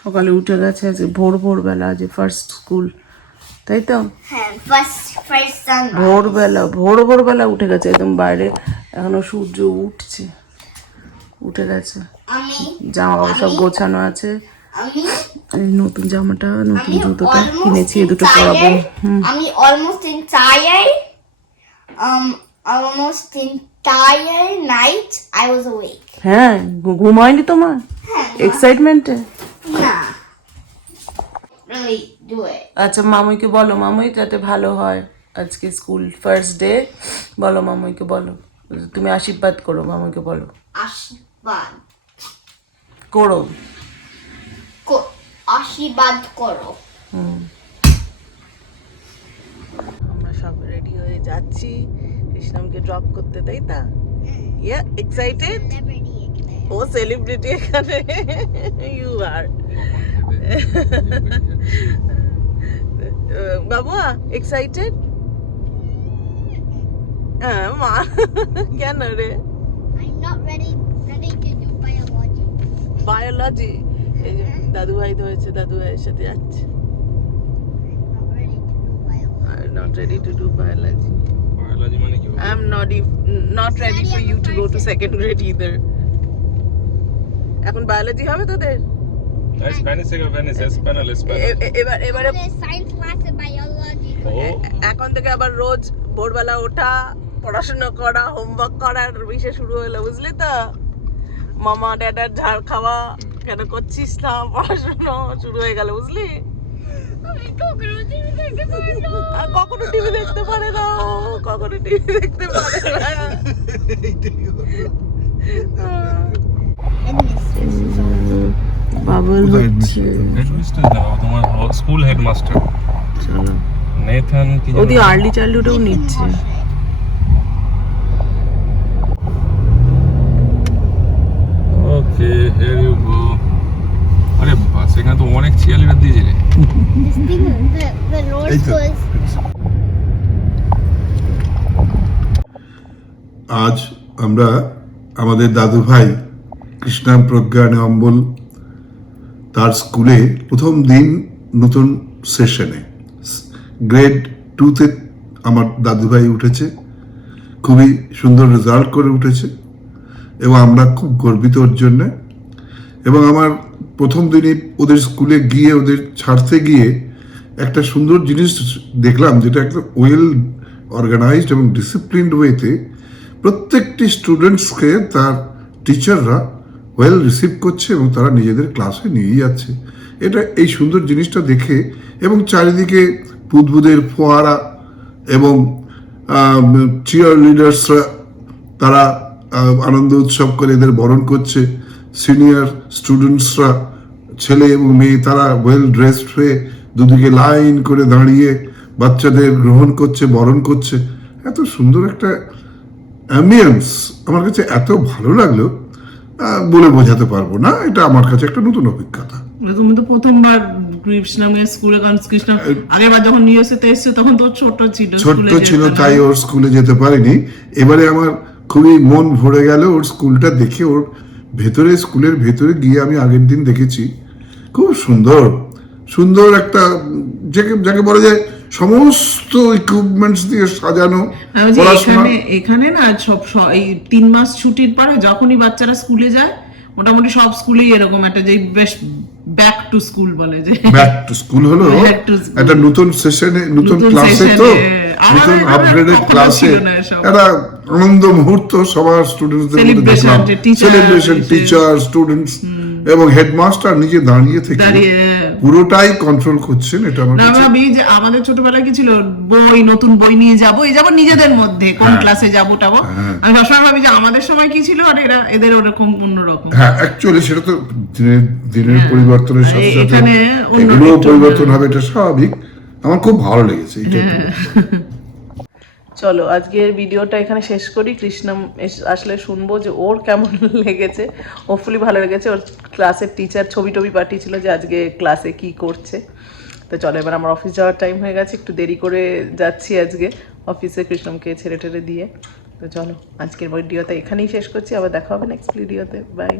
সকালে উঠে গেছে আজকে ভোর ভোরবেলা আজ ফার্স্ট স্কুল তাই তো? হ্যাঁ ভোরবেলা ভোর ভোরবেলা উঠে গেছে একদম বাইরে। এখনও সূর্য উঠছে উঠে গেছে। জামা কাপড় সব গোছানো আছে। নতুন জামাটা নতুন জুতোটা কিনেছি এই দুটো পরাবো। আমি almost entire um almost entire night I was awake হ্যাঁ ঘু- ঘুম হয়নি তোমার? হ্যাঁ এক্সাইটমেন্টে না। আচ্ছা মামুইকে বলো মামুই যাতে ভালো হয়। আজকে স্কুল ফার্স্ট ডে বলো মামুইকে বলো। তুমি আশীর্বাদ করো মামুইকে বলো। আশীর্বাদ। করো। আশীর্বাদ করো। আমরা সব রেডি হয়ে যাচ্ছি। কৃষ্ণমকে ড্রপ করতে তাই তা? ইয়া এক্সাইটেড ও সেলিব্রিটি এখানে। ইউ আর বাবুয়া এক্সাইটেড হ্যাঁ মা কেন রে I'm not ready ready to do biology biology এই যে দাদু ভাই ধরেছে দাদু ভাইয়ের সাথে যাচ্ছে I'm not ready to do biology I am not ready to do biology biology মানে কি I am not if, not ready for you to go to second grade either. এখন বায়োলজি হবে তোদের এবার এবারে science class and biology. ও এ- এখন থেকে আবার রোজ ভোরবেলা ওঠা পড়াশোনা করা হোমওয়ার্ক করার বিষয় শুরু হলো বুঝলি তো? মামা ড্যাডার ঝাড় খাওয়া কেন করছিস না? পড়াশোনা শুরু হয়ে গেল বুঝলি? আর কখনো টিভি দেখতে পারে না। কখনো টিভি দেখতে পারে না। বাবল হচ্ছে। হেডমিস্টার তোমার স্কুল হেডমাস্টার চলো। নেথান কি ওদি আর্লি চাইল্ডহুডেও নিচ্ছে। ওকে হিয়ার ইউ গো আরে বাস এখানে তো অনেক চিয়ালিডার দিয়েছে রে the, the North was আজ আমরা আমাদের দাদু ভাই কৃষ্ণাম প্রজ্ঞান অম্বল তার স্কুলে প্রথম দিন নতুন সেশনে। গ্রেড টুতে আমার দাদুভাই উঠেছে। খুবই সুন্দর রেজাল্ট করে উঠেছে। এবং আমরা খুব গর্বিত ওর জন্যে। এবং আমার প্রথম দিনই ওদের স্কুলে গিয়ে, ওদের ছাড়তে গিয়ে একটা সুন্দর জিনিস দেখলাম যেটা একটা ওয়েল অর্গানাইজড এবং ডিসিপ্লিনড ওয়েতে প্রত্যেকটি স্টুডেন্টসকে তার টিচাররা ওয়েল রিসিভ করছে এবং তারা নিজেদের ক্লাসে নিয়ে যাচ্ছে। এটা এই সুন্দর জিনিসটা দেখে এবং চারিদিকে বুদবুদের ফোয়ারা এবং চিয়ার লিডার্সরা তারা আনন্দ উৎসব করে এদের বরণ করছে। সিনিয়র স্টুডেন্টসরা ছেলে এবং মেয়ে, তারা ওয়েল ড্রেসড হয়ে দুদিকে লাইন করে দাঁড়িয়ে বাচ্চাদের গ্রহণ করছে, বরণ করছে। এত সুন্দর একটা অ্যাম্বিয়েন্স আমার কাছে এত ভালো লাগল। বলে বোঝাতে পারব না। এটা আমার কাছে একটা নতুন অভিজ্ঞতা। তুমি তো প্রথমবার কৃষ্ণমের স্কুলে কারণ কৃষ্ণ আগেরবার যখন নিউ এসছে তখন তো ছোট ছিল তাই ওর স্কুলে যেতে পারিনি। এবারে আমার খুবই মন ভরে গেল ওর স্কুলটা দেখে। ওর ভেতরে স্কুলের ভেতরে গিয়ে আমি আগের দিন দেখেছি। খুব সুন্দর। সুন্দর একটা যাকে যাকে বলা যায় সমস্ত ইকুইপমেন্টস দিয়ে সাজানো এখানে এখানে না সব এই তিন মাস ছুটির পরে যখনই বাচ্চারা স্কুলে যায় মোটামুটি সব স্কুলেই এরকম একটা যে বেশ ব্যাক টু স্কুল বলে যে। ব্যাক টু স্কুল হলো. একটা নতুন সেশনে নতুন ক্লাসে তো? নতুন আপগ্রেডেড ক্লাসে। একটা আনন্দ মুহূর্ত সবার মধ্যে teacher সেলিব্রেশন টিচার স্টুডেন্টস এবং হেডমাস্টার নিজে দাঁড়িয়ে থেকে। দাঁড়িয়ে পুরোটাই কন্ট্রোল করছেন এটা আমার না ভাবি যে আমাদের ছোটবেলায় কি ছিল? বই নতুন বই নিয়ে যাব এই যাব নিজেদের মধ্যে কোন হ্যাঁ। ক্লাসে যাব টাবো। আমি সবসময় ভাবি যে আমাদের সময় কি ছিল আর এরা এদের ওরকম অন্যরকম। হ্যাঁ অ্যাকচুয়ালি সেটা তো দিনের দিনের পরিবর্তনের সাথে সাথে এখানে অন্য এগুলোও পরিবর্তন হবে এটা স্বাভাবিক। আমার খুব ভালো লেগেছে হ্যাঁ। চলো, আজকের ভিডিওটা এখানে শেষ করি। কৃষ্ণম আসলে শুনব যে ওর কেমন লেগেছে। হোপফুলি ভালো লেগেছে। ওর ক্লাসের টিচার ছবি টবি পাঠিয়েছিল যে আজকে ক্লাসে কি করছে। তো চলো, এবার আমার অফিস যাওয়ার টাইম হয়ে গেছে। একটু দেরি করে যাচ্ছি আজকে অফিসে কৃষ্ণমকে ছেড়ে টেড়ে দিয়ে। তো চলো, আজকের ভিডিওটা এখানেই শেষ করছি। আবার দেখা হবে নেক্সট ভিডিওতে বাই